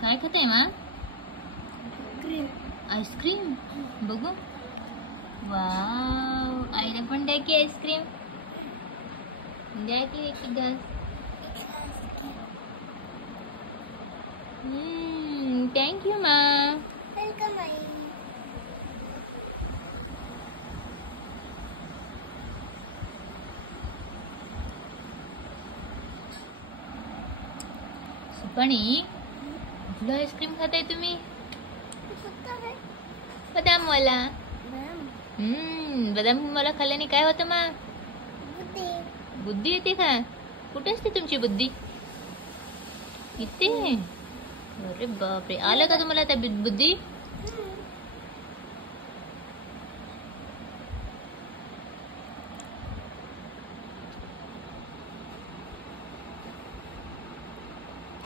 काय खाते मा? क्रीम. आईस्क्रीम. बघू. वाव, आईला पण द्या की आईस्क्रीम. द्या की एक ग्लास. थँक्यू मा. वेलकम आई. सुपाणी, कुठलं आईस्क्रीम खाताय तुम्ही? बदाम वाला. बदाम मला खाल्ल्याने काय होतं मा? बुद्धी येते का? कुठे असते तुमची बुद्धी? इथे. अरे बापरे, आलं का तुम्हाला त्या बुद्धी?